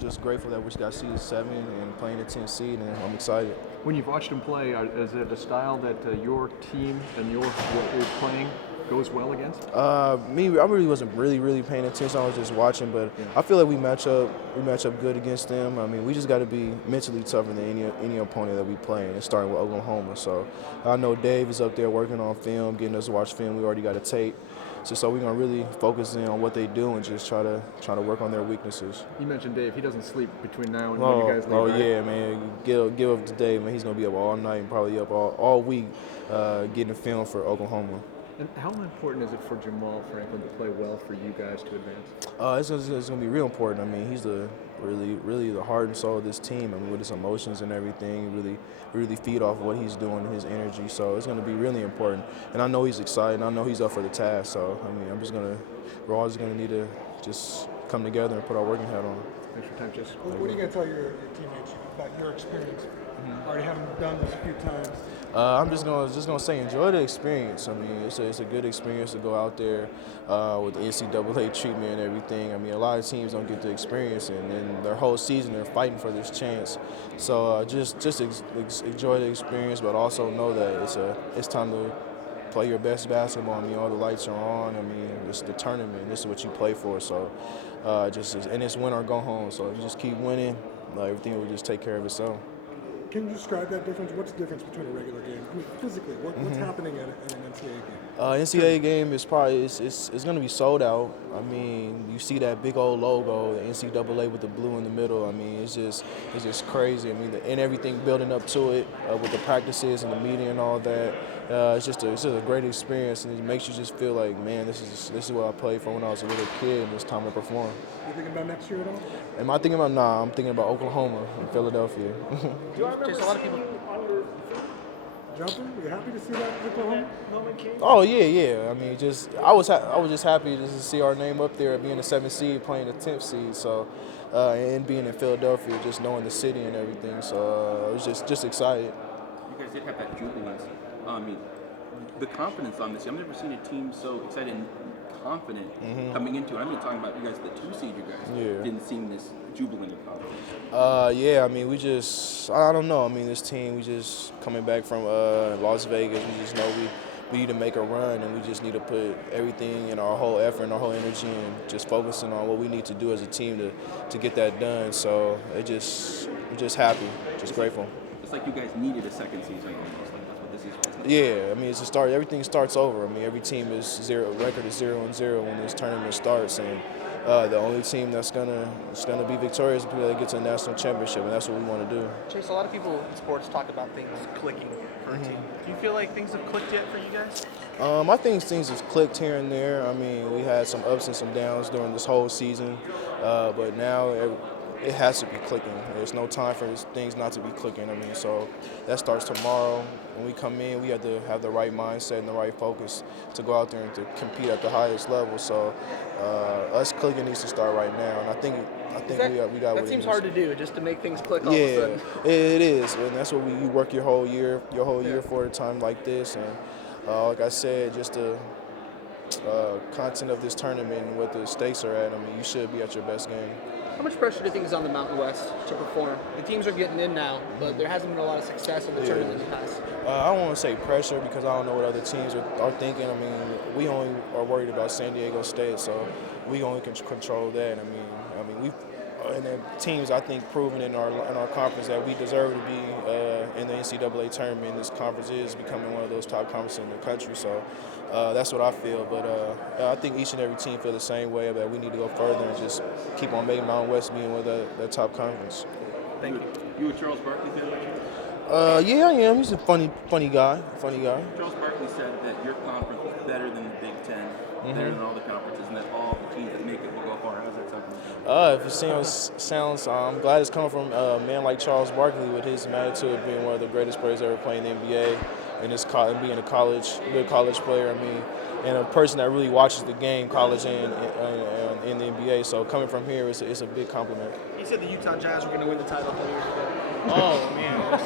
just grateful that we got seeded 7 and playing the 10th seed, and I'm excited. When you've watched him play, is it a style that your team and what you're playing goes well against? I really wasn't really paying attention. I was just watching, but I feel like we match up good against them. I mean, we just got to be mentally tougher than any opponent that we play, and it's starting with Oklahoma. So I know Dave is up there working on film, getting us to watch film. We already got a tape. So we're gonna really focus in on what they do and just try to work on their weaknesses. You mentioned Dave. He doesn't sleep between now and when you guys leave. Oh right? yeah, man. Give up to Dave, man. He's gonna be up all night and probably up all week getting film for Oklahoma. And how important is it for Jamal Franklin to play well for you guys to advance? It's gonna be real important. I mean, he's the really the heart and soul of this team. I mean, with his emotions and everything, really feed off what he's doing and his energy. So it's gonna be really important. And I know he's excited. I know he's up for the task. So I mean, we're always gonna need to just come together and put our working hat on. Thanks for your time, Jess. What are you going to tell your teammates about your experience? Already having done this a few times. I'm just gonna say enjoy the experience. I mean, it's a good experience to go out there with the NCAA treatment and everything. I mean, a lot of teams don't get the experience, and then their whole season they're fighting for this chance. So just enjoy the experience, but also know that it's time to play your best basketball. I mean, all the lights are on. I mean, it's the tournament. This is what you play for. So and it's win or go home. So if you just keep winning, everything will just take care of itself. Can you describe that difference? What's the difference between a regular game? I mean, physically, what's happening at an NCAA game? NCAA game is probably it's going to be sold out. I mean, you see that big old logo, the NCAA with the blue in the middle. I mean, it's just crazy. I mean, and everything building up to it with the practices and the media and all that. It's just a great experience, and it makes you just feel like, man, this is what I played for when I was a little kid, and it's time to perform. You thinking about next year at all? Am I thinking about? Nah, I'm thinking about Oklahoma and Philadelphia. Just a lot of people. Jumper, you happy to see that Oklahoma? Oh yeah. I mean, I was just happy just to see our name up there, being the 7th seed, playing the 10th seed. So, and being in Philadelphia, just knowing the city and everything. So I was just excited. You guys did have that jubilance. I mean, the confidence on this. I've never seen a team so excited and confident coming into it. I mean, talking about you guys, the 2 seed, you guys didn't seem this jubilant and confident. Yeah, I mean, I don't know. I mean, this team, we just coming back from Las Vegas. We just know we need to make a run, and we just need to put everything in our whole effort and our whole energy and just focusing on what we need to do as a team to get that done. So we're just happy, just grateful. It's like you guys needed a second season almost. Like that's what this is. Yeah, I mean, it's a start. Everything starts over. I mean, every team record is 0-0 when this tournament starts, and the only team that's gonna be victorious is people that get to a national championship, and that's what we want to do. Chase, a lot of people in sports talk about things clicking for a team. Do you feel like things have clicked yet for you guys? I think things have clicked here and there. I mean, we had some ups and some downs during this whole season, but now it has to be clicking. There's no time for things not to be clicking. I mean, so that starts tomorrow. When we come in, we have to have the right mindset and the right focus to go out there and to compete at the highest level. So us clicking needs to start right now, and I think we got. That seems hard to do, just to make things click all of a sudden. It is, and that's what you work your whole year for a time like this. And like I said, just the content of this tournament and what the stakes are at. I mean, you should be at your best game. How much pressure do you think is on the Mountain West to perform? The teams are getting in now, but there hasn't been a lot of success in the tournament in the past. I don't want to say pressure because I don't know what other teams are thinking. I mean, we only are worried about San Diego State, so we only can control that. I mean, we've and the teams I think proven in our conference that we deserve to be in the NCAA tournament. This conference is becoming one of those top conferences in the country, so that's what I feel. But I think each and every team feel the same way, that we need to go further and just keep on making Mountain West being one of the top conference. Thank you. You a Charles Barkley fan by you? Yeah, I am. He's a funny guy. Charles Barkley said that your conference was better than the Big Ten, better than all the conferences, and that all the teams that make it will go far. How's that sound? If it sounds, I'm glad it's coming from a man like Charles Barkley with his magnitude, being one of the greatest players ever playing in the NBA, and being a good college player. I mean, and a person that really watches the game, college and in the NBA. So coming from here is a big compliment. He said the Utah Jazz were going to win the title a couple years ago. Oh man,